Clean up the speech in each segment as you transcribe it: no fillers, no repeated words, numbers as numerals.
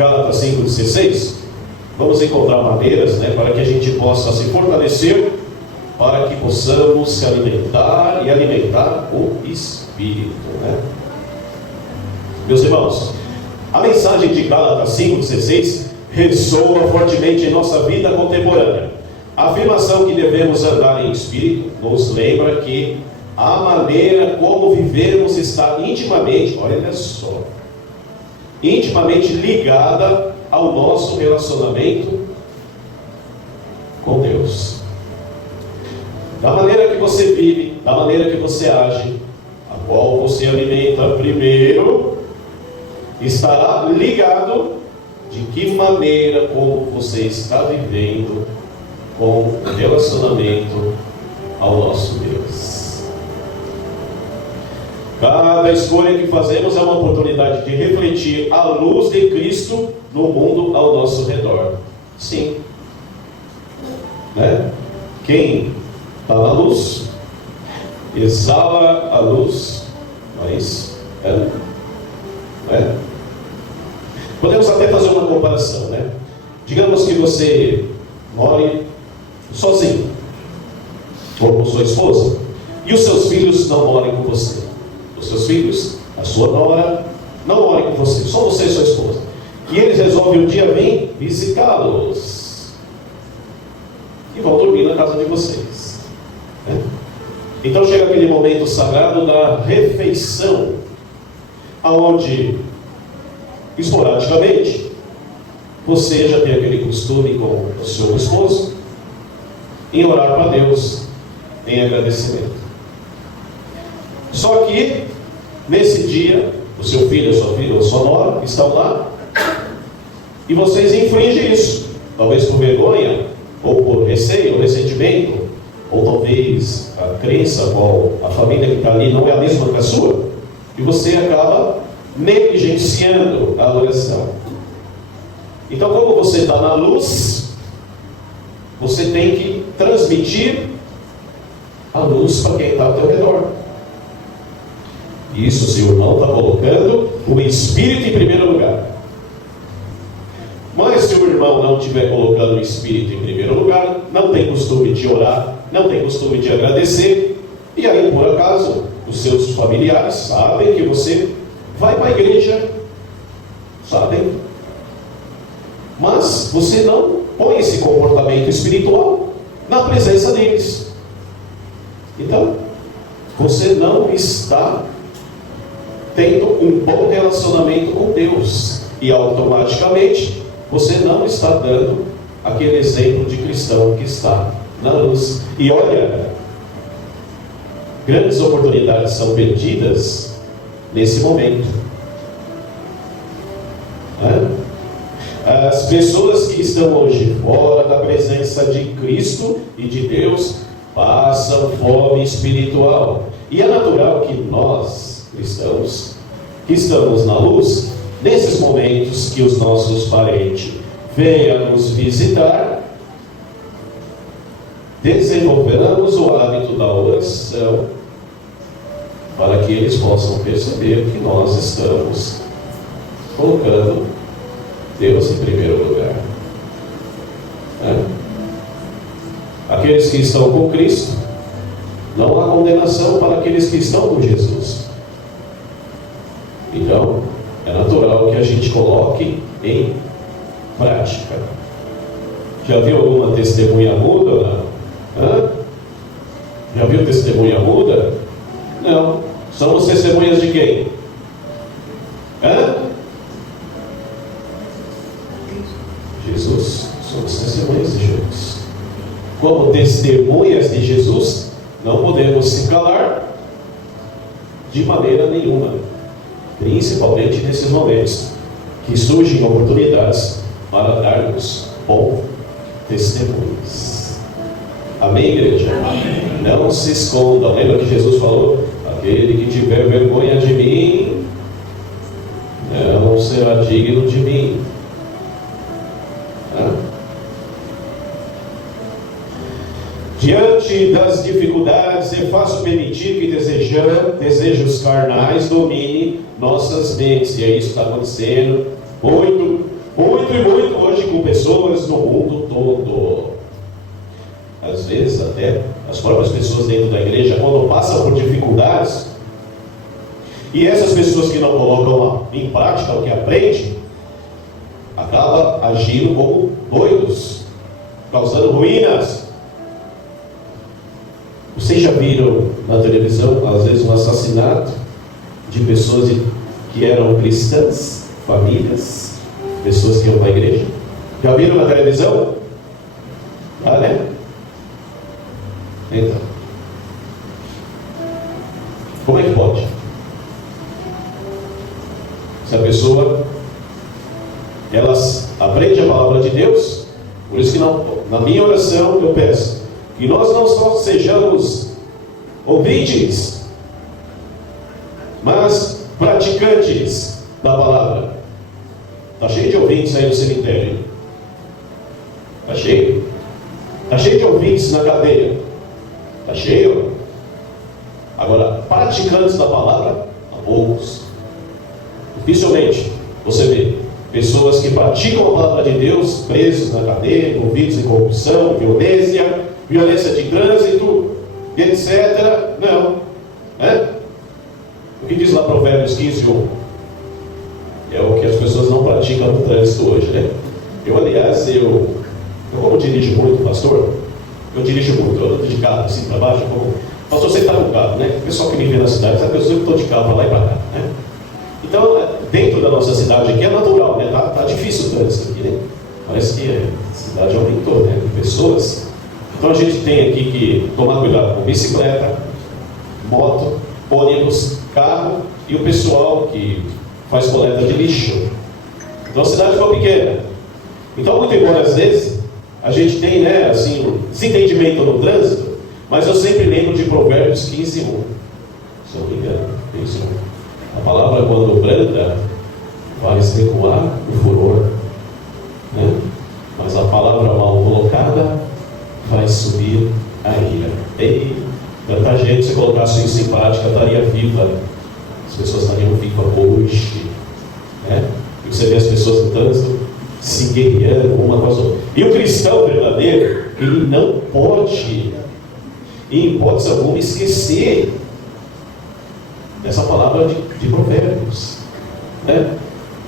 Gálatas 5,16, vamos encontrar maneiras, para que a gente possa se fortalecer, para que possamos se alimentar e alimentar o Espírito. Meus irmãos, a mensagem de Gálatas 5,16 ressoa fortemente em nossa vida contemporânea. A afirmação que devemos andar em Espírito nos lembra que a maneira como vivemos está intimamente, olha só, intimamente ligada ao nosso relacionamento com Deus. Da maneira que você vive, da maneira que você age, a qual você alimenta primeiro, estará ligado de que maneira como você está vivendo com relacionamento ao nosso Deus. Cada escolha que fazemos é uma oportunidade de refletir a luz de Cristo no mundo ao nosso redor. Sim. Quem está na luz exala a luz, mas podemos até fazer uma comparação, Digamos que você more sozinho, ou com sua esposa, e os seus filhos não morem com você. Os seus filhos, a sua nora, não morem com você, só você e sua esposa. E eles resolvem um dia vir visitá-los e vão dormir na casa de vocês. Então chega aquele momento sagrado da refeição, aonde esporadicamente você já tem aquele costume com o seu esposo em orar para Deus em agradecimento. Só que nesse dia o seu filho, a sua filha ou a sua nora estão lá e vocês infringem isso, talvez por vergonha ou por receio ou ressentimento, ou talvez a crença qual a família que está ali não é a mesma que a sua, e você acaba negligenciando a oração. Então, como você está na luz, você tem que transmitir a luz para quem está ao teu redor. Isso, se o irmão está colocando o Espírito em primeiro lugar. Mas se o irmão não estiver colocando o Espírito em primeiro lugar, não tem costume de orar, não tem costume de agradecer, e aí por acaso os seus familiares sabem que você vai para a igreja, sabem, mas você não põe esse comportamento espiritual na presença deles. Então você não está tendo um bom relacionamento com Deus, e automaticamente você não está dando aquele exemplo de cristão que está na luz. E olha, grandes oportunidades são perdidas nesse momento. As pessoas que estão hoje fora da presença de Cristo e de Deus passam fome espiritual. E é natural que nós, cristãos, que estamos na luz, nesses momentos que os nossos parentes venham nos visitar, desenvolvemos o hábito da oração, para que eles possam perceber que nós estamos colocando Deus em primeiro lugar. Aqueles que estão com Cristo, não há condenação para aqueles que estão com Jesus. Então, é natural que a gente coloque em prática. Já viu alguma testemunha muda? Já viu testemunha muda? Não. Somos testemunhas de quem? Jesus. Somos testemunhas de Jesus. Como testemunhas de Jesus, não podemos se calar de maneira nenhuma, principalmente nesses momentos que surgem oportunidades para darmos bom testemunhos. Amém, igreja? Amém. Não se escondam. Lembra que Jesus falou: aquele que tiver vergonha de mim não será digno de mim. Diante das dificuldades, é fácil permitir que desejos carnais dominem nossas mentes. E é isso que está acontecendo muito pessoas no mundo todo, às vezes até as próprias pessoas dentro da igreja, quando passam por dificuldades, e essas pessoas que não colocam em prática o que aprendem, acabam agindo como doidos, causando ruínas. Vocês já viram na televisão, às vezes, um assassinato de pessoas que eram cristãs, famílias, pessoas que iam para a igreja? Já viram na televisão? Ah, né? Então, como é que pode? Se a pessoa, elas aprende a palavra de Deus, por isso que na minha oração eu peço que nós não só sejamos ouvintes, mas praticantes da palavra. Está cheio de ouvintes aí no cemitério. Está cheio. Está cheio de ouvintes na cadeia. Está cheio. Agora, praticantes da palavra, há poucos. Dificilmente você vê pessoas que praticam a palavra de Deus presos na cadeia, envolvidos em corrupção, violência de trânsito, etc. Não. O que diz lá Provérbios 15:1? É o que as pessoas não praticam no trânsito hoje, né? Aliás, eu como dirijo muito, pastor, eu dirijo muito, eu ando de carro assim para baixo, pastor, você está no carro, né? O pessoal que me vê na cidade sabe que eu sempre estou de carro para lá e para cá, né? Então, dentro da nossa cidade aqui é natural, né? Tá difícil o trânsito aqui, né? Parece que a cidade aumentou, né? De pessoas. Então a gente tem aqui que tomar cuidado com bicicleta, moto, ônibus, carro e o pessoal que faz coleta de lixo. Então a cidade ficou pequena. Então, muito embora às vezes a gente tem, né, assim, desentendimento no trânsito, mas eu sempre lembro de Provérbios 15:1. Se eu não me engano, isso. A palavra, quando branda, faz recuar o furor, né? Mas a palavra mal colocada faz subir a ira. E tanta gente, se colocasse isso em prática, estaria viva. As pessoas estariam vivas hoje, né? E você vê as pessoas no trânsito se guerreando uma com as outras. E o cristão verdadeiro, ele não pode, em hipótese alguma, esquecer essa palavra de Provérbios, né?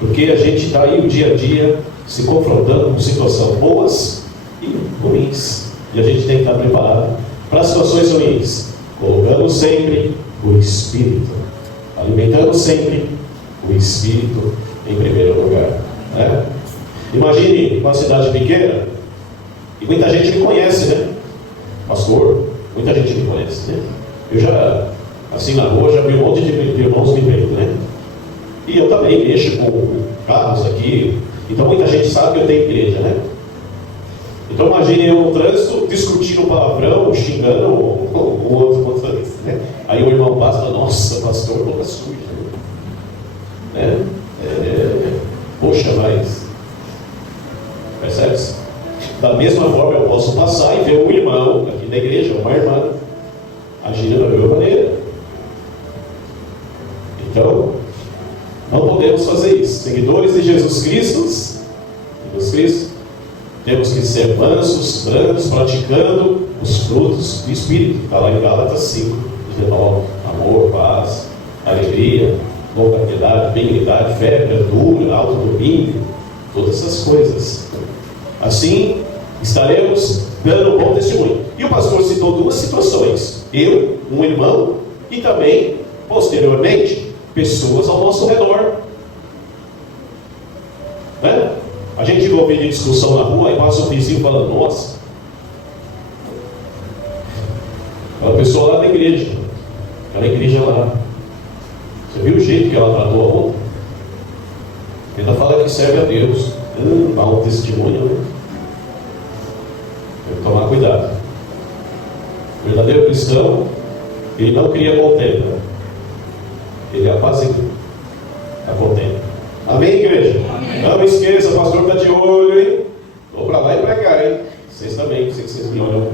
Porque a gente está aí o dia a dia se confrontando com situações boas e ruins, e a gente tem que estar preparado para as situações ruins, colocando sempre o Espírito, alimentando sempre o Espírito em primeiro lugar, né? Imagine uma cidade pequena e muita gente me conhece, né? Pastor, muita gente me conhece, né? Eu já, assim na rua, já vi um monte de irmãos me vendo, né? E eu também mexo com carros aqui, então muita gente sabe que eu tenho igreja, né? Então imagine eu no trânsito discutindo palavrão, xingando o outro motorista, né? Aí o irmão passa e fala: nossa, pastor, boca suja, né? Poxa, mas percebe-se? Da mesma forma eu posso passar e ver um irmão aqui da igreja, uma irmã, agindo da mesma maneira. Então, não podemos fazer isso. Seguidores de Jesus Cristo, temos que ser mansos, brancos, praticando os frutos do Espírito. Está lá em Gálatas 5:19. Amor, paz, alegria, longanimidade, benignidade, fé, verdura, autodomínio, todas essas coisas. Assim, estaremos dando bom testemunho. E o pastor citou duas situações: eu, um irmão, e também, posteriormente, pessoas ao nosso redor, né? A gente envolvido em discussão na rua e passa o vizinho falando: nossa, aquela pessoa lá da igreja, aquela igreja lá, você viu o jeito que ela tratou a outra? Ainda fala que serve a Deus. Dá um testemunho, né? Tem que tomar cuidado. O verdadeiro cristão, ele não cria contenda, ele apazigua a contenda. Amém, igreja? Amém. Não esqueça, o pastor está de olho, hein? Vou para lá e para cá, hein? Vocês também, sei que vocês me olham.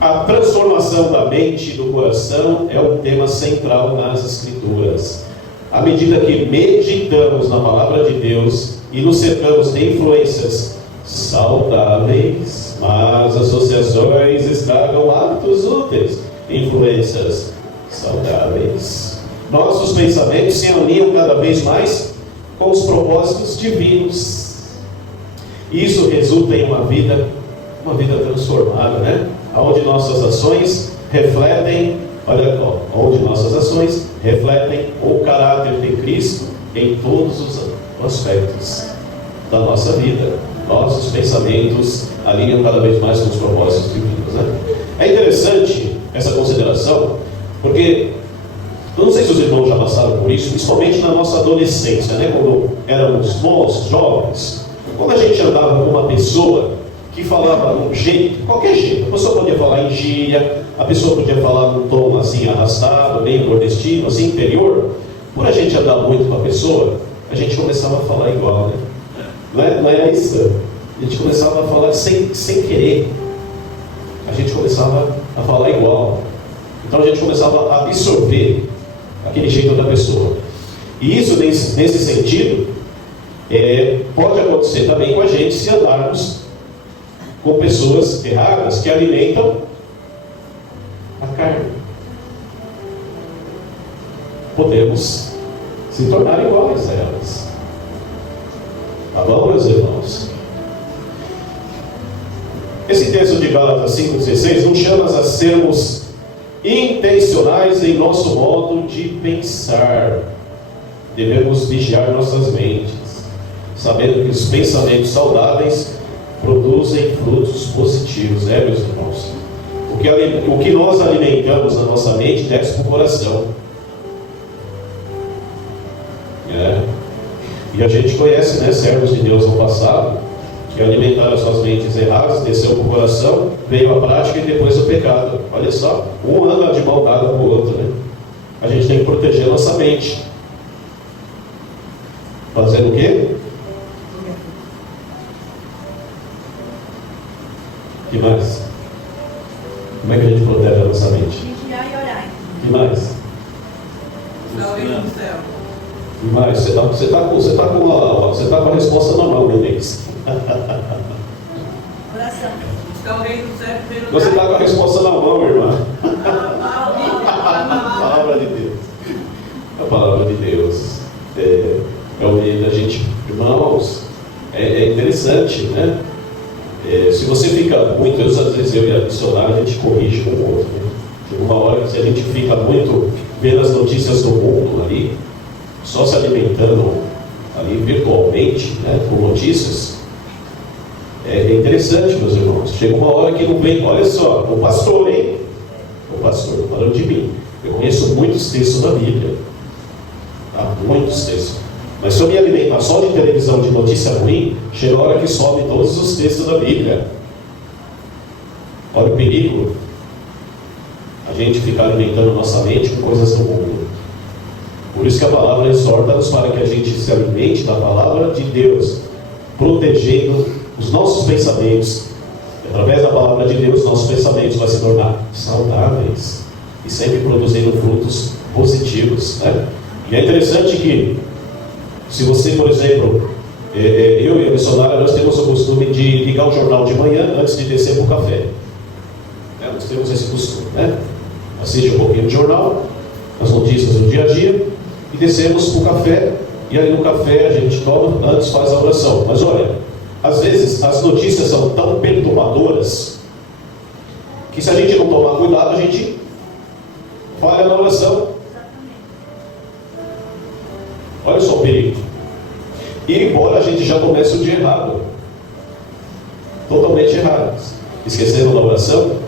A transformação da mente e do coração é um tema central nas Escrituras. à medida que meditamos na palavra de Deus e nos cercamos de influências saudáveis, mas associações estragam hábitos úteis, influências saudáveis, nossos pensamentos se alinham cada vez mais com os propósitos divinos. Isso resulta em uma vida transformada, né? Onde nossas ações refletem, onde nossas ações refletem o caráter de Cristo em todos os aspectos da nossa vida. Nossos pensamentos alinham cada vez mais com os propósitos divinos, né? É interessante essa consideração, porque eu não sei se os irmãos já passaram por isso, principalmente na nossa adolescência, né? Quando éramos moços, jovens, quando a gente andava com uma pessoa que falava de um jeito, qualquer jeito, a pessoa podia falar em gíria, a pessoa podia falar num tom assim arrastado, meio nordestino, assim interior. Por a gente andar muito com a pessoa, a gente começava a falar igual, né? Não é isso? A gente começava a falar sem querer. A gente começava a falar igual. Então a gente começava a absorver aquele jeito da pessoa. E isso, nesse sentido, pode acontecer também com a gente se andarmos com pessoas erradas que alimentam a carne. Podemos se tornar iguais a elas. Tá bom, meus irmãos? Esse texto de Gálatas 5,16 nos chama a sermos intencionais em nosso modo de pensar. Devemos vigiar nossas mentes, sabendo que os pensamentos saudáveis produzem frutos positivos, meus irmãos? O que nós alimentamos na nossa mente desce para o coração. E a gente conhece, né, servos de Deus no passado, que alimentaram suas mentes erradas, desceu para o coração, veio a prática e depois o pecado. Olha só, um anda de mão dada com o outro, né? A gente tem que proteger a nossa mente. Fazendo o quê? O que mais? Como é que a gente protege a nossa mente? Vigiar e orar. O que mais? Buscando o céu. O que mais? Você tá com a resposta normal, Inês. Oração. Buscar o reino do céu primeiro. Você está com a resposta na mão, irmã. A palavra de Deus. A palavra de Deus. É o meio da gente, irmãos. É interessante, né? Se você fica muito, às vezes eu e a missionária, a gente corrige um ou outro. Né? Tem uma hora que se a gente fica muito vendo as notícias do mundo ali, só se alimentando ali virtualmente, né, por notícias, é interessante, meus irmãos. Chega uma hora que não vem, olha só, o pastor, hein? O pastor, falando de mim. Eu conheço muitos textos da Bíblia. Tá? Muitos textos. Mas se eu me alimentar só de televisão de notícia ruim, chega a hora que sobe todos os textos da Bíblia. Olha o perigo. A gente ficar alimentando nossa mente com coisas do mundo. Por isso que a palavra exorta-nos para que a gente se alimente da palavra de Deus, protegendo os nossos pensamentos. Através da palavra de Deus, nossos pensamentos vão se tornar saudáveis e sempre produzindo frutos positivos, né? E é interessante que, se você, por exemplo, eu e a missionária, nós temos o costume de ligar o jornal de manhã antes de descer para o café. Nós temos esse costume, né? Assiste um pouquinho do jornal, as notícias do dia a dia, e descemos para o café, e aí no café a gente toma, antes faz a oração. Mas olha, às vezes as notícias são tão perturbadoras, que se a gente não tomar cuidado, a gente falha na oração. Olha só o perigo. E embora a gente já comece o dia errado, totalmente errado, esquecendo da oração.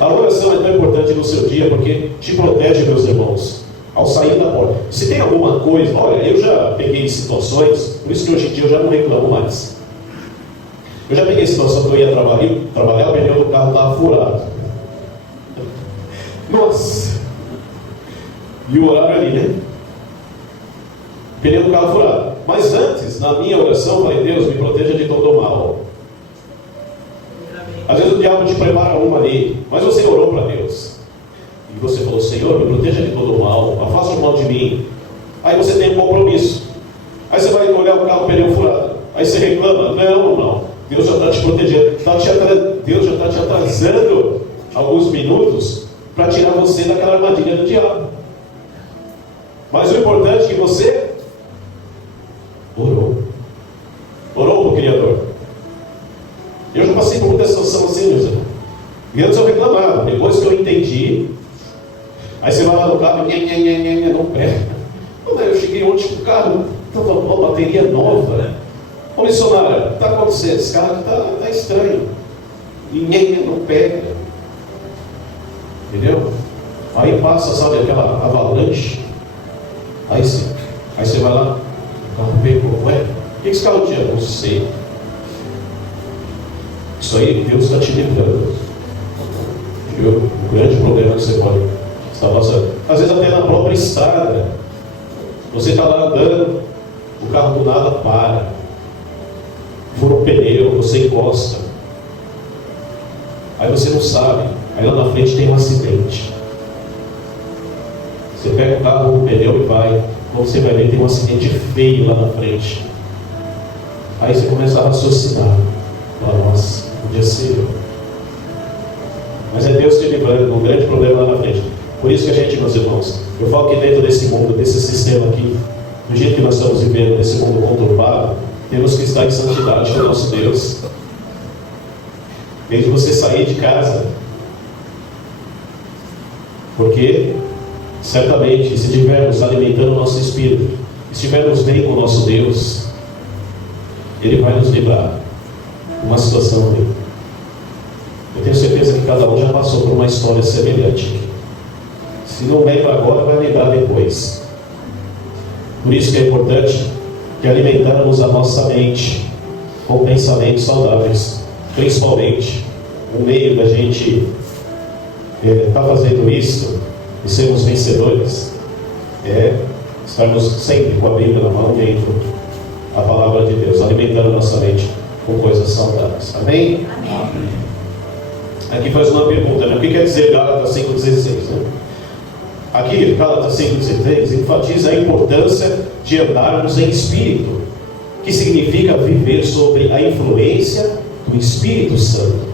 A oração é tão importante no seu dia porque te protege, meus irmãos, ao sair da porta. Se tem alguma coisa, olha, eu já peguei situações, por isso que hoje em dia eu já não reclamo mais. Eu já peguei situação que eu ia trabalhar, o pneu do carro estava furado. Nossa! E o horário ali, né? Pneu do carro furado. Mas antes, na minha oração, falei, Deus, me proteja de todo o mal. Às vezes o diabo te prepara uma ali, mas você orou para Deus. e você falou: Senhor, me proteja de todo o mal, afasta o mal de mim. Aí você tem um compromisso. Aí você vai olhar o carro, pneu furado. Aí você reclama: não. Deus já está te protegendo. Deus já está te atrasando alguns minutos para tirar você daquela armadilha do diabo. Mas o importante é que você orou para o Criador. Eu já passei por muita situação assim, meus irmãos. E antes eu reclamava, depois que eu entendi. Aí você vai lá no carro, não pega. Eu cheguei ontem com o carro, estava uma bateria nova, né? Ô missionário, o que está acontecendo? Esse carro está estranho. E não pega. Entendeu? Aí passa, sabe, aquela avalanche. Aí você vai lá, o carro pegou. Ué, o que esse carro tinha? Não sei. Isso aí Deus está te livrando. Viu? O grande problema que você pode estar passando. Às vezes até na própria estrada. Você está lá andando, o carro do nada para. Fura o pneu, você encosta. Aí você não sabe. Aí lá na frente tem um acidente. Você pega o carro, o pneu e vai. Quando você vai ver, tem um acidente feio lá na frente. Aí você começa a raciocinar. Fala: nossa, podia ser eu. Mas é Deus te livrando de um grande problema lá na frente. Por isso que a gente, meus irmãos, eu falo que dentro desse mundo, desse sistema aqui, do jeito que nós estamos vivendo, nesse mundo conturbado, temos que estar em santidade com o nosso Deus. Desde você sair de casa. Porque, certamente, se estivermos alimentando o nosso espírito, se estivermos bem com o nosso Deus, Ele vai nos livrar de uma situação ruim. Eu tenho certeza que cada um já passou por uma história semelhante. Se não lembra agora, vai lembrar depois. Por isso que é importante que alimentarmos a nossa mente com pensamentos saudáveis. Principalmente, o meio da gente estar fazendo isso e sermos vencedores é estarmos sempre com a Bíblia na mão, dentro a palavra de Deus, alimentando a nossa mente com coisas saudáveis. Amém? Amém. Aqui faz uma pergunta, né? O que quer dizer Gálatas 5,16? Né? Aqui, Gálatas 5,16 enfatiza a importância de andarmos em espírito, que significa viver sob a influência do Espírito Santo.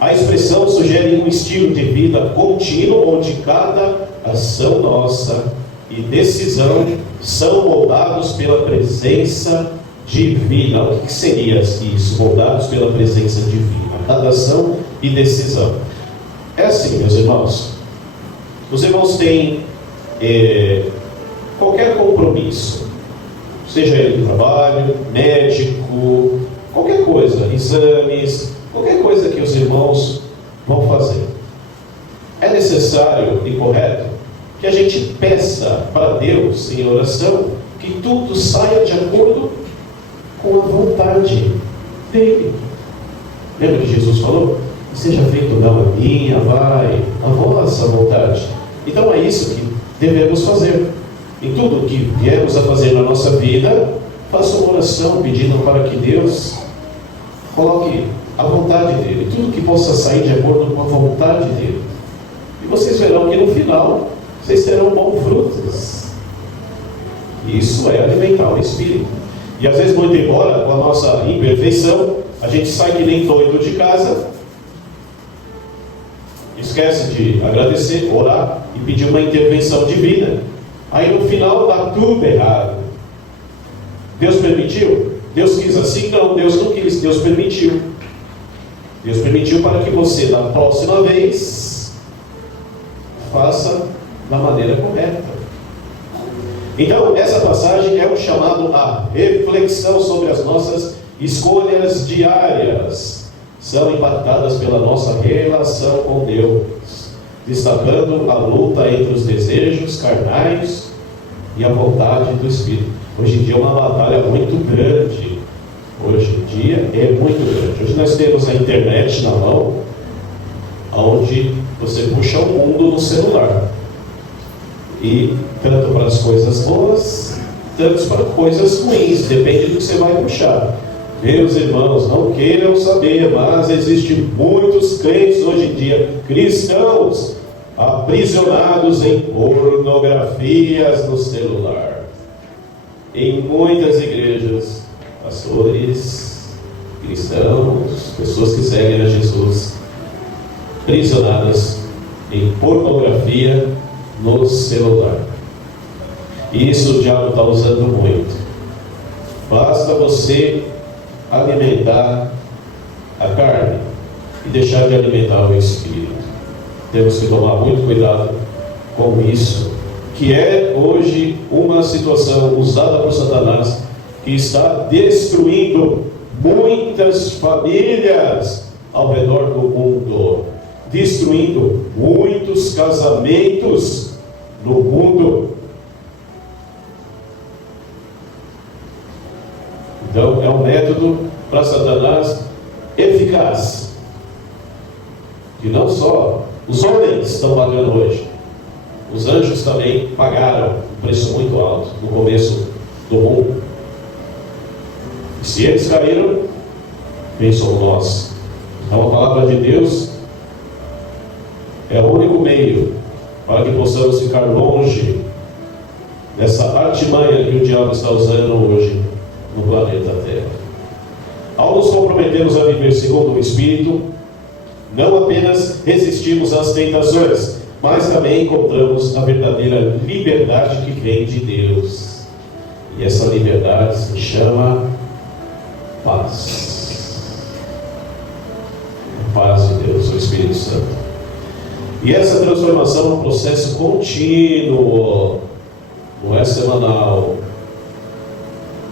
A expressão sugere um estilo de vida contínuo, onde cada ação nossa e decisão são moldados pela presença divina. O que seria isso? Moldados pela presença divina. Cada ação e decisão. É assim, meus irmãos. Os irmãos têm qualquer compromisso, seja ele do trabalho, médico, qualquer coisa, exames, qualquer coisa que os irmãos vão fazer. É necessário e correto que a gente peça para Deus em oração que tudo saia de acordo com a vontade dele. Lembra que Jesus falou? Seja feito não a minha, vai, a vossa vontade. Então é isso que devemos fazer. Em tudo que viemos a fazer na nossa vida, faça uma oração pedindo para que Deus coloque a vontade dele, tudo que possa sair de acordo com a vontade dele. E vocês verão que no final vocês terão bons frutos. Isso é alimentar o espírito. E às vezes, muito embora com a nossa imperfeição, a gente sai que nem doido de casa, esquece de agradecer, orar e pedir uma intervenção divina. Aí no final dá tudo errado. Deus permitiu? Deus quis assim? Não, Deus não quis, Deus permitiu. Deus permitiu para que você, da próxima vez, faça da maneira correta. Então, essa passagem é um chamado à reflexão sobre as nossas escolhas diárias. São impactadas pela nossa relação com Deus, destacando a luta entre os desejos carnais e a vontade do Espírito. Hoje em dia é uma batalha muito grande. Hoje em dia é muito grande. Hoje nós temos a internet na mão, onde você puxa o mundo no celular. E tanto para as coisas boas, tanto para coisas ruins, depende do que você vai puxar. Meus irmãos, não queiram saber, mas existem muitos crentes hoje em dia, cristãos, aprisionados em pornografias no celular. Em muitas igrejas, pastores, cristãos, pessoas que seguem a Jesus, aprisionadas em pornografia no celular. E isso o diabo está usando muito. Basta você alimentar a carne e deixar de alimentar o espírito. Temos que tomar muito cuidado com isso, que é hoje uma situação usada por Satanás, que está destruindo muitas famílias ao redor do mundo, destruindo muitos casamentos no mundo. Então é um método para Satanás eficaz, que não só os homens estão pagando hoje, os anjos também pagaram um preço muito alto no começo do mundo. E se eles caíram, quem somos nós? Então a palavra de Deus é o único meio para que possamos ficar longe dessa artimanha que o diabo está usando hoje no planeta Terra. Ao nos comprometermos a viver segundo o Espírito, não apenas resistimos às tentações, mas também encontramos a verdadeira liberdade que vem de Deus. E essa liberdade se chama paz. A paz de Deus, o Espírito Santo. E essa transformação é um processo contínuo, não é semanal,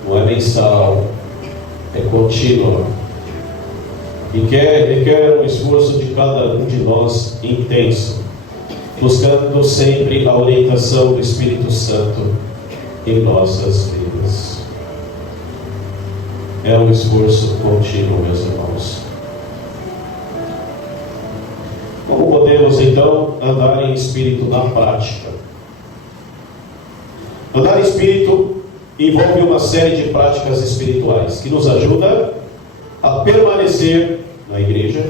não é mensal, é contínuo. E requer um esforço de cada um de nós intenso, buscando sempre a orientação do Espírito Santo em nossas vidas. É um esforço contínuo, meus irmãos. Como podemos então andar em espírito na prática? Andar em espírito envolve uma série de práticas espirituais que nos ajudam a permanecer na igreja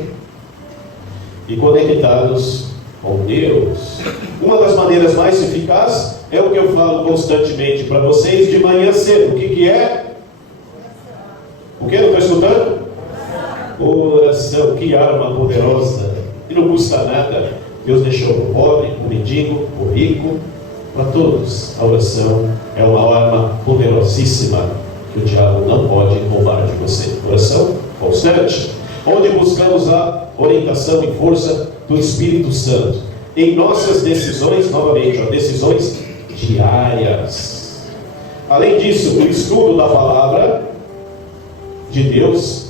e conectados com Deus. Uma das maneiras mais eficazes é o que eu falo constantemente para vocês de manhã cedo. O que é? O que? Não estou escutando? Oração. Que arma poderosa. E não custa nada. Deus deixou o pobre, o mendigo, o rico, para todos. A oração é uma arma poderosíssima que o diabo não pode roubar de você. Oração constante, onde buscamos a orientação e força do Espírito Santo em nossas decisões, novamente, decisões diárias. Além disso, o estudo da palavra de Deus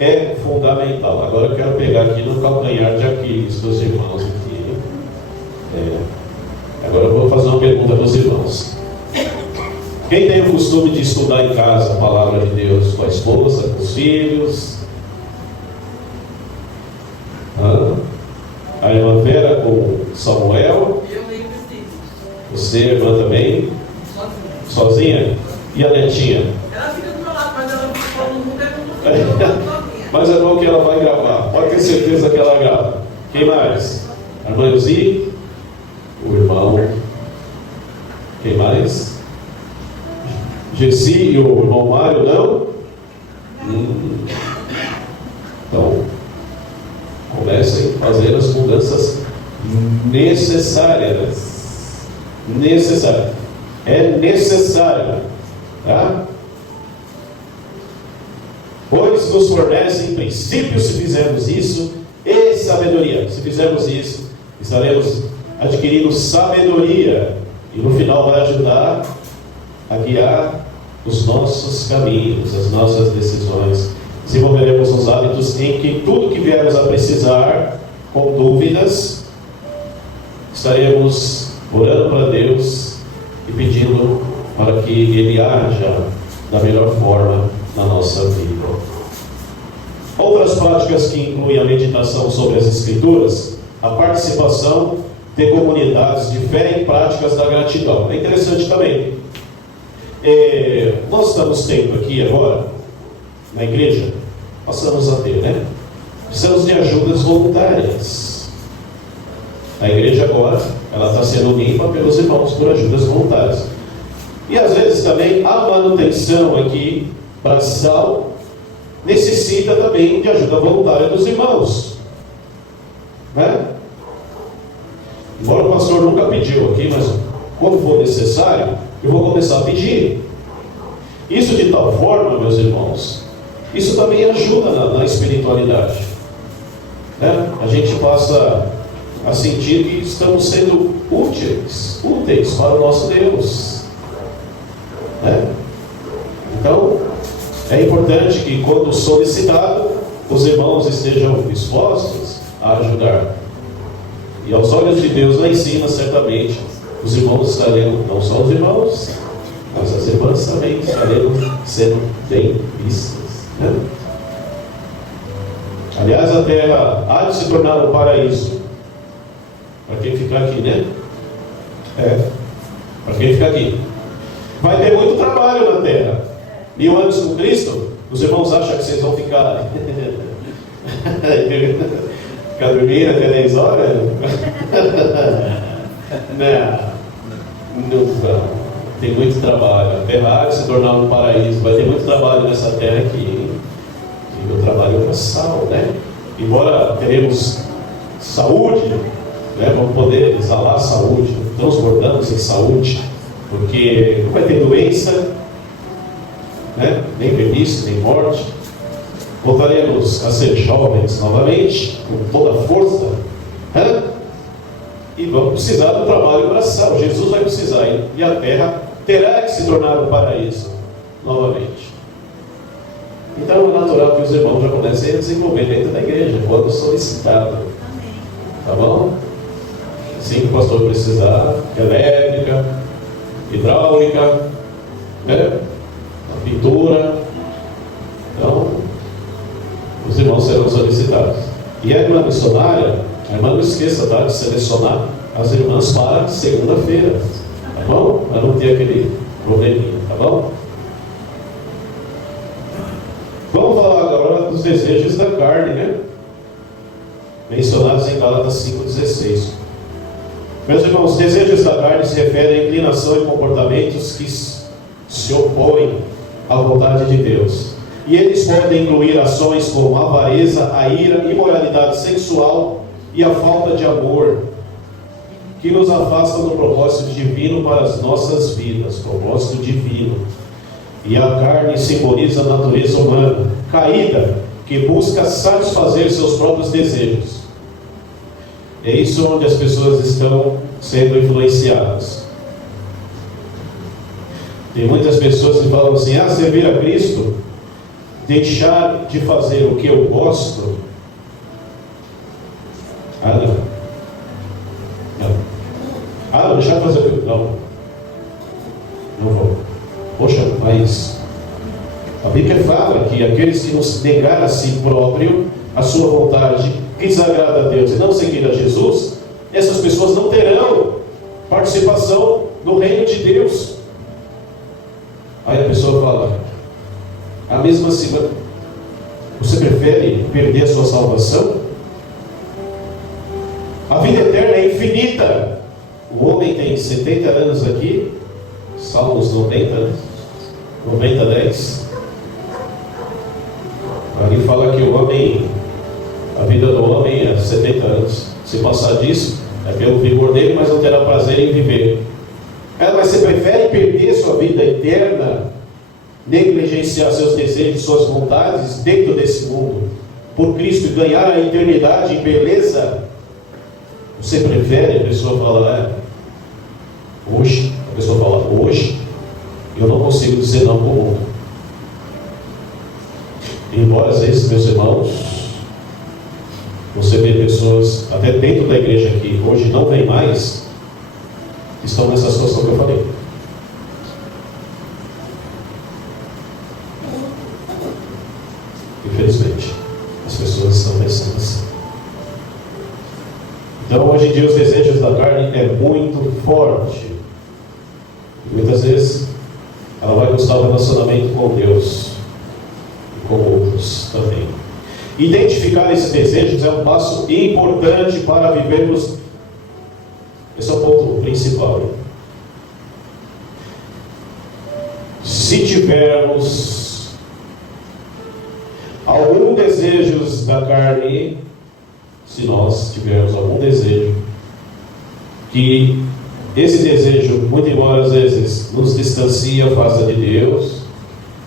é fundamental. Agora eu quero pegar aqui no calcanhar de Aquiles dos irmãos aqui. Agora eu vou fazer uma pergunta para os irmãos. Quem tem o costume de estudar em casa a palavra de Deus com a esposa, com os filhos? A irmã Vera com Samuel? Eu leio versículos. Você, irmã, também? Sozinha? E a netinha? Ela fica do meu lado, mas ela fica no mundo, eu não consigo sozinha. Mas é bom que ela vai gravar. Pode ter certeza que ela grava. Quem mais? A irmã Elzi? O irmão? Quem mais? Gessi e o irmão Mário, não? Então, comecem a fazer as mudanças necessárias. É necessário. Tá? Pois nos fornecem princípios se fizermos isso, e sabedoria. Se fizermos isso, estaremos adquirindo sabedoria, e no final vai ajudar a guiar os nossos caminhos, as nossas decisões. Desenvolveremos os hábitos em que tudo que viermos a precisar, com dúvidas, estaremos orando para Deus e pedindo para que Ele haja da melhor forma na nossa vida. Outras práticas que incluem a meditação sobre as Escrituras, a participação de comunidades de fé e práticas da gratidão. É interessante também. Nós estamos tendo aqui agora, na igreja, passamos a ter, né? Precisamos de ajudas voluntárias. A igreja agora, ela está sendo limpa pelos irmãos por ajudas voluntárias. E às vezes também a manutenção aqui, braçal, necessita também de ajuda voluntária dos irmãos, né? Embora o pastor nunca pediu aqui, mas quando for necessário, eu vou começar a pedir. Isso de tal forma, meus irmãos, isso também ajuda na espiritualidade, né? A gente passa a sentir que estamos sendo úteis para o nosso Deus, né? Então, é importante que quando solicitado, os irmãos estejam dispostos a ajudar. E aos olhos de Deus lá em cima, certamente, os irmãos estarão, não só os irmãos, mas as irmãs também estarão sendo bem vistas, né? Aliás, a terra há de se tornar um paraíso. Para quem ficar aqui, né? Para quem ficar aqui. Vai ter muito trabalho na terra. 1000 anos com Cristo, os irmãos acham que vocês vão ficar dormindo até 10 horas? Não. Tem muito trabalho. A terra há de se tornar um paraíso. Vai ter muito trabalho nessa terra aqui. E o trabalho é braçal, né? Embora teremos saúde, né? Vamos poder exalar saúde, transbordamos em saúde, porque não vai ter doença, né? Nem velhice, nem morte. Voltaremos a ser jovens novamente, com toda a força, né? E vamos precisar do trabalho braçal. Jesus vai precisar, e a terra terá que se tornar um paraíso novamente. Então é natural que os irmãos já comecem a desenvolver dentro da igreja, quando solicitado. Tá bom? Assim que o pastor precisar, elétrica, hidráulica, né? A pintura. Então, os irmãos serão solicitados. E a irmã missionária, a irmã não esqueça, tá, de selecionar as irmãs para segunda-feira, tá bom? Para não ter aquele probleminha, tá bom? Vamos falar agora dos desejos da carne, né? Mencionados em Gálatas 5,16. Meus irmãos, os desejos da carne se referem à inclinação e comportamentos que se opõem à vontade de Deus. E eles podem incluir ações como a avareza, a ira, a imoralidade sexual e a falta de amor, que nos afastam do propósito divino para as nossas vidas, propósito divino. E a carne simboliza a natureza humana, caída, que busca satisfazer seus próprios desejos. É isso onde as pessoas estão sendo influenciadas. Tem muitas pessoas que falam assim: servir a Cristo, deixar de fazer o que eu gosto. Não, deixar de fazer o que eu... Não vou. Poxa, mas a Bíblia fala que aqueles que nos negar a si próprio, a sua vontade, que desagrada a Deus e não seguir a Jesus, essas pessoas não terão participação no reino de Deus. Aí a pessoa fala: mesmo assim, você prefere perder a sua salvação? A vida eterna é infinita. O homem tem 70 anos aqui, Salmos 90, 10. Ali fala que o homem, a vida do homem é 70 anos. Se passar disso, é pelo vigor dele, mas não terá prazer em viver. Mas você prefere perder sua vida eterna, negligenciar seus desejos, suas vontades dentro desse mundo, por Cristo, e ganhar a eternidade em beleza? Você prefere? A pessoa fala: hoje, a pessoa fala: hoje eu não consigo dizer não para o mundo. Embora às vezes, meus irmãos, você vê pessoas até dentro da igreja que hoje não vem mais, que estão nessa situação que eu falei. Infelizmente, as pessoas estão pensando assim. Então, hoje em dia, os desejos da carne é muito forte. E muitas vezes ela vai buscar um relacionamento com Deus e com outros também. Identificar esses desejos é um passo importante para vivermos Esse é o ponto principal. Se tivermos algum desejo da carne, se nós tivermos algum desejo, que esse desejo, muito embora às vezes nos distancie a face de Deus,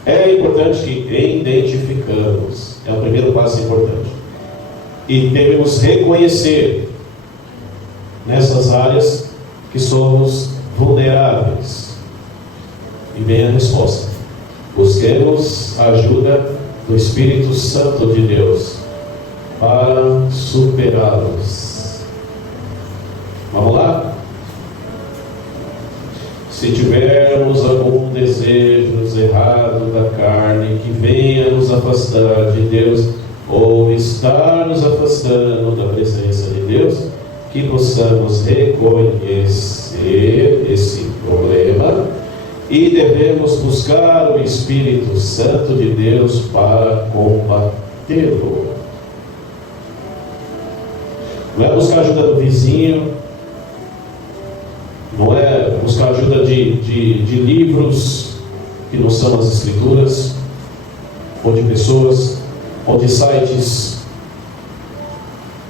é importante que identificamos. É o primeiro passo importante. E devemos reconhecer nessas áreas que somos vulneráveis. E vem a resposta: busquemos a ajuda do Espírito Santo de Deus para superá-los. Vamos lá? Se tivermos algum desejo errado da carne que venha nos afastar de Deus, ou estar nos afastando da presença de Deus, que possamos reconhecer esse problema e devemos buscar o Espírito Santo de Deus para combatê-lo. Não é buscar ajuda do vizinho, não é buscar ajuda de livros que não são as Escrituras, ou de pessoas, ou de sites.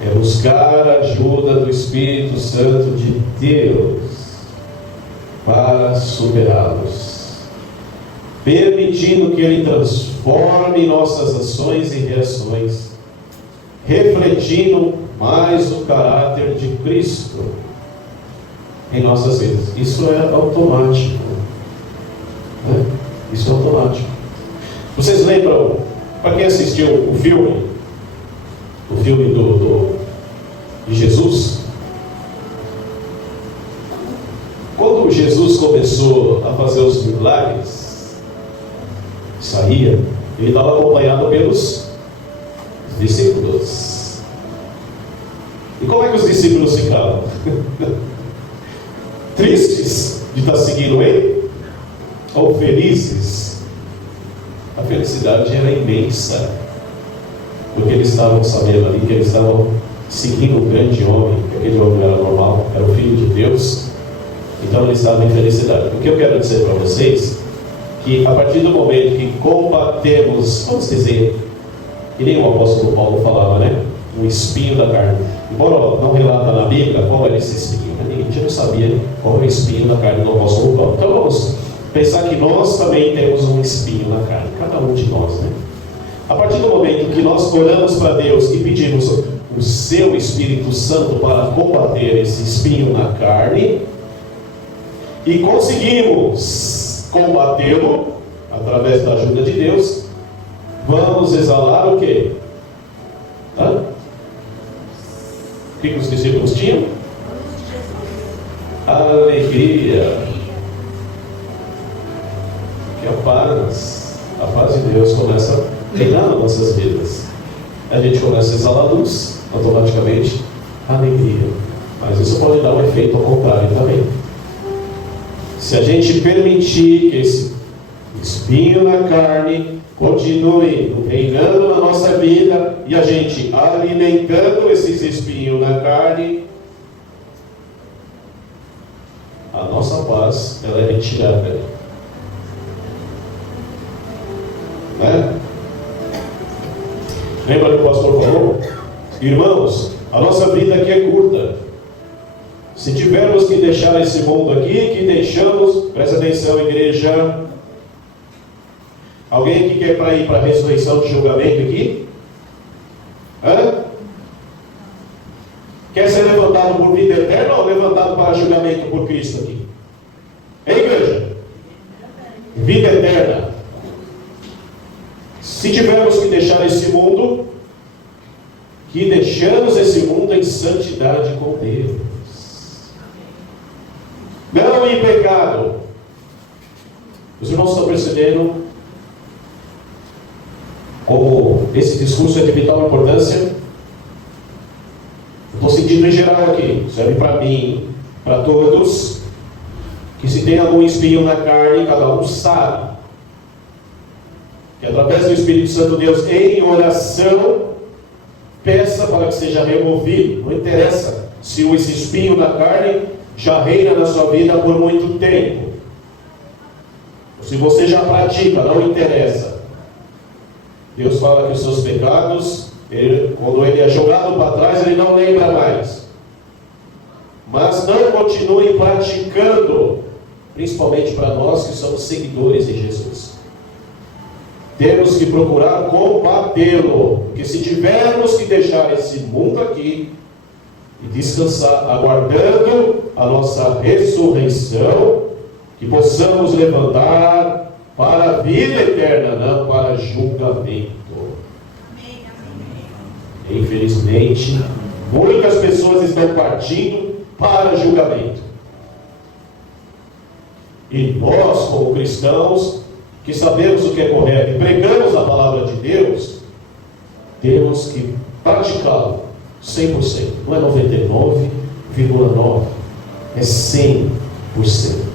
É buscar a ajuda do Espírito Santo de Deus para superá-los, permitindo que Ele transforme nossas ações e reações, refletindo mais o caráter de Cristo em nossas vidas. Isso é automático, né? Isso é automático. Vocês lembram, para quem assistiu o filme de Jesus, quando Jesus começou a fazer os milagres, ele estava acompanhado pelos discípulos. E como é que os discípulos ficavam? Tristes de estar seguindo ele? Ou felizes? A felicidade era imensa, porque eles estavam sabendo ali que eles estavam seguindo um grande homem, que aquele homem não era normal, era o Filho de Deus. Então eles estavam em felicidade. O que eu quero dizer para vocês, que a partir do momento que combatemos, vamos dizer, que nem o apóstolo Paulo falava, né? Um espinho da carne. Embora não relata na Bíblia qual era esse espinho, a gente não sabia qual era o espinho da carne do apóstolo Paulo. Então vamos pensar que nós também temos um espinho na carne, cada um de nós, né? A partir do momento que nós oramos para Deus e pedimos o seu Espírito Santo para combater esse espinho na carne, e conseguimos combatê-lo através da ajuda de Deus, vamos exalar o quê? O que os discípulos tinham? Alegria. Que a paz de Deus começa a reinar nas nossas vidas. A gente começa a exalar luz, automaticamente, alegria. Mas isso pode dar um efeito ao contrário também. Se a gente permitir que esse espinho na carne continue reinando na nossa vida e a gente alimentando esses espinhos na carne, a nossa paz ela é retirada, né? Lembra que o pastor falou? Irmãos, a nossa vida aqui é curta. Se tivermos que deixar esse mundo aqui, que deixamos, presta atenção, igreja. Alguém que quer ir para a ressurreição de julgamento aqui? Quer ser levantado por vida eterna ou levantado para julgamento por Cristo aqui? Hein, igreja? Vida eterna. Se tivermos que deixar esse mundo, que deixamos esse mundo em santidade com Deus, não em pecado. Os irmãos estão percebendo como esse discurso é de vital importância? Estou sentindo em geral aqui, serve para mim, para todos, que se tem algum espinho na carne, cada um sabe que através do Espírito Santo de Deus, em oração, peça para que seja removido. Não interessa se esse espinho na carne já reina na sua vida por muito tempo. Se você já pratica, não interessa. Deus fala que os seus pecados, quando ele é jogado para trás, ele não lembra mais. Mas não continue praticando, principalmente para nós que somos seguidores de Jesus. Temos que procurar combatê-lo, porque se tivermos que deixar esse mundo aqui e descansar, aguardando a nossa ressurreição, que possamos levantar para a vida eterna, não para julgamento. Infelizmente, muitas pessoas estão partindo para julgamento. E nós, como cristãos, que sabemos o que é correto e pregamos a palavra de Deus, temos que praticá-lo 100%. Não é 99,9%, é 100%.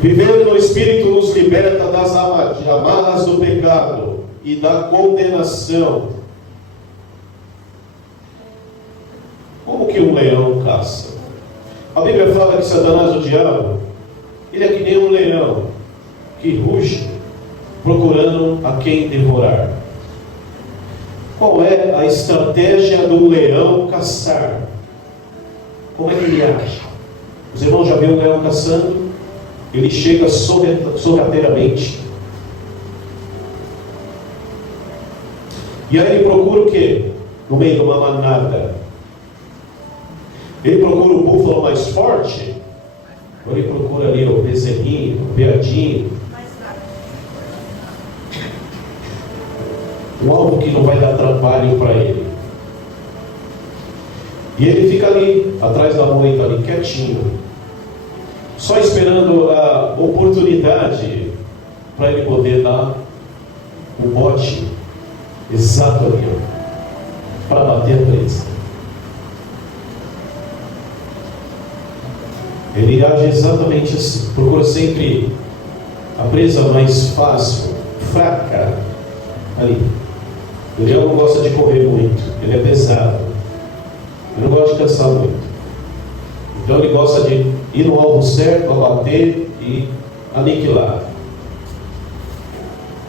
Viver no Espírito nos liberta das amarras do pecado e da condenação. Como que um leão caça? A Bíblia fala que Satanás, o diabo, ele é que nem um leão que ruge procurando a quem devorar. Qual é a estratégia do leão caçar? Como é que ele age? Os irmãos já viram o leão caçando? Ele chega sorrateiramente. E aí ele procura o quê? No meio de uma manada. Ele procura o búfalo mais forte? Ou ele procura ali o bezerrinho, o veadinho? Um alvo que não vai dar trabalho para ele. E ele fica ali, atrás da moita, ali, quietinho. Só esperando a oportunidade para ele poder dar o bote exato ali, para bater a presa. Ele age exatamente assim, procura sempre a presa mais fácil, fraca, ali. O leão não gosta de correr muito, ele é pesado, ele não gosta de cansar muito. Então ele gosta de ir no alvo certo, abater e aniquilar.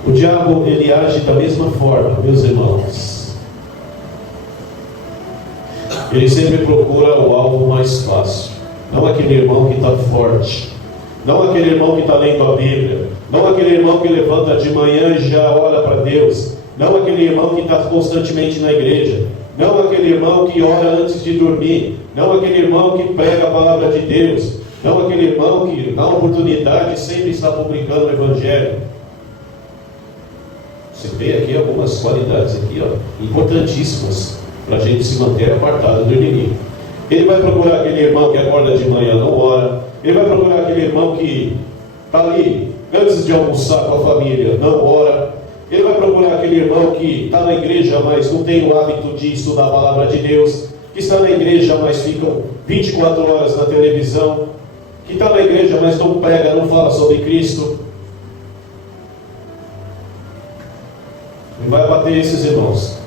O diabo, ele age da mesma forma, meus irmãos. Ele sempre procura o alvo mais fácil. Não aquele irmão que está forte, não aquele irmão que está lendo a Bíblia, não aquele irmão que levanta de manhã e já ora para Deus, não aquele irmão que está constantemente na igreja, não aquele irmão que ora antes de dormir, não aquele irmão que prega a palavra de Deus, não aquele irmão que na oportunidade sempre está publicando o Evangelho. Você vê aqui algumas qualidades aqui, importantíssimas para a gente se manter apartado do inimigo. Ele vai procurar aquele irmão que acorda de manhã, não ora. Ele vai procurar aquele irmão que está ali antes de almoçar com a família, não ora. Ele vai procurar aquele irmão que está na igreja, mas não tem o hábito de estudar a palavra de Deus, que está na igreja, mas ficam 24 horas na televisão, que está na igreja, mas não prega, não fala sobre Cristo. Ele vai abater esses irmãos.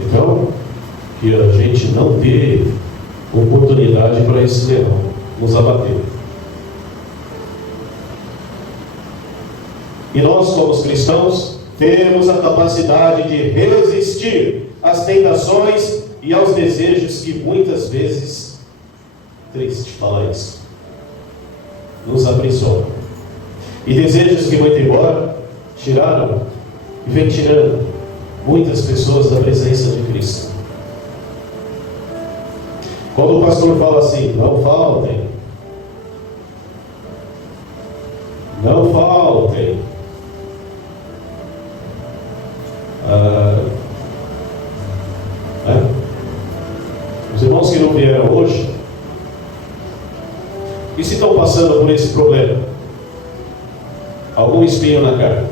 Então, que a gente não dê oportunidade para esse leão nos abater. E nós, como cristãos, temos a capacidade de resistir às tentações e aos desejos que muitas vezes, triste falar isso, nos aprisionam. E desejos que, muito embora, tiraram e vem tirando muitas pessoas da presença de Cristo. Quando o pastor fala assim, não faltem, não faltem, os irmãos que não vieram hoje, e se estão passando por esse problema? Algum espinho na carne?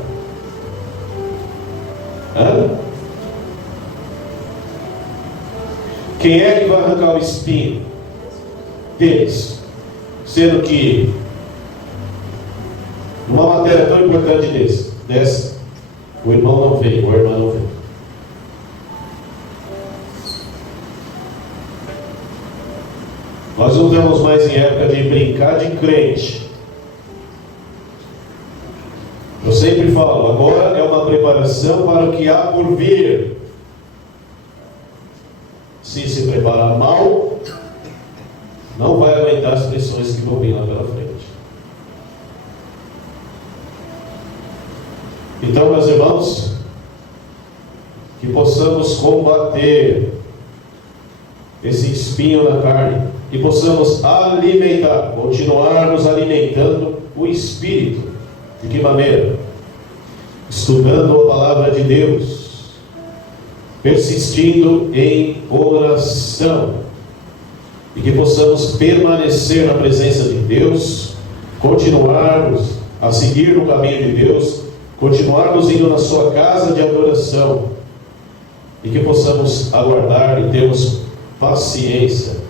Quem é que vai arrancar o espinho deles? Sendo que numa matéria tão importante dessa, o irmão não veio, a irmã não veio. Nós não estamos mais em época de brincar de crente. Eu sempre falo, agora é uma preparação para o que há por vir. Se preparar mal, não vai aguentar as pressões que vão vir lá pela frente. Então, meus irmãos, que possamos combater esse espinho na carne, que possamos alimentar, continuar nos alimentando o Espírito. De que maneira? Estudando a palavra de Deus, persistindo em oração, e que possamos permanecer na presença de Deus, continuarmos a seguir no caminho de Deus, continuarmos indo na sua casa de adoração, e que possamos aguardar e termos paciência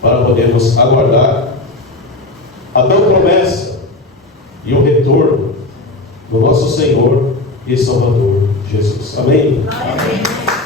para podermos aguardar a tão promessa e o retorno do nosso Senhor e Salvador Jesus. Amém? Amém.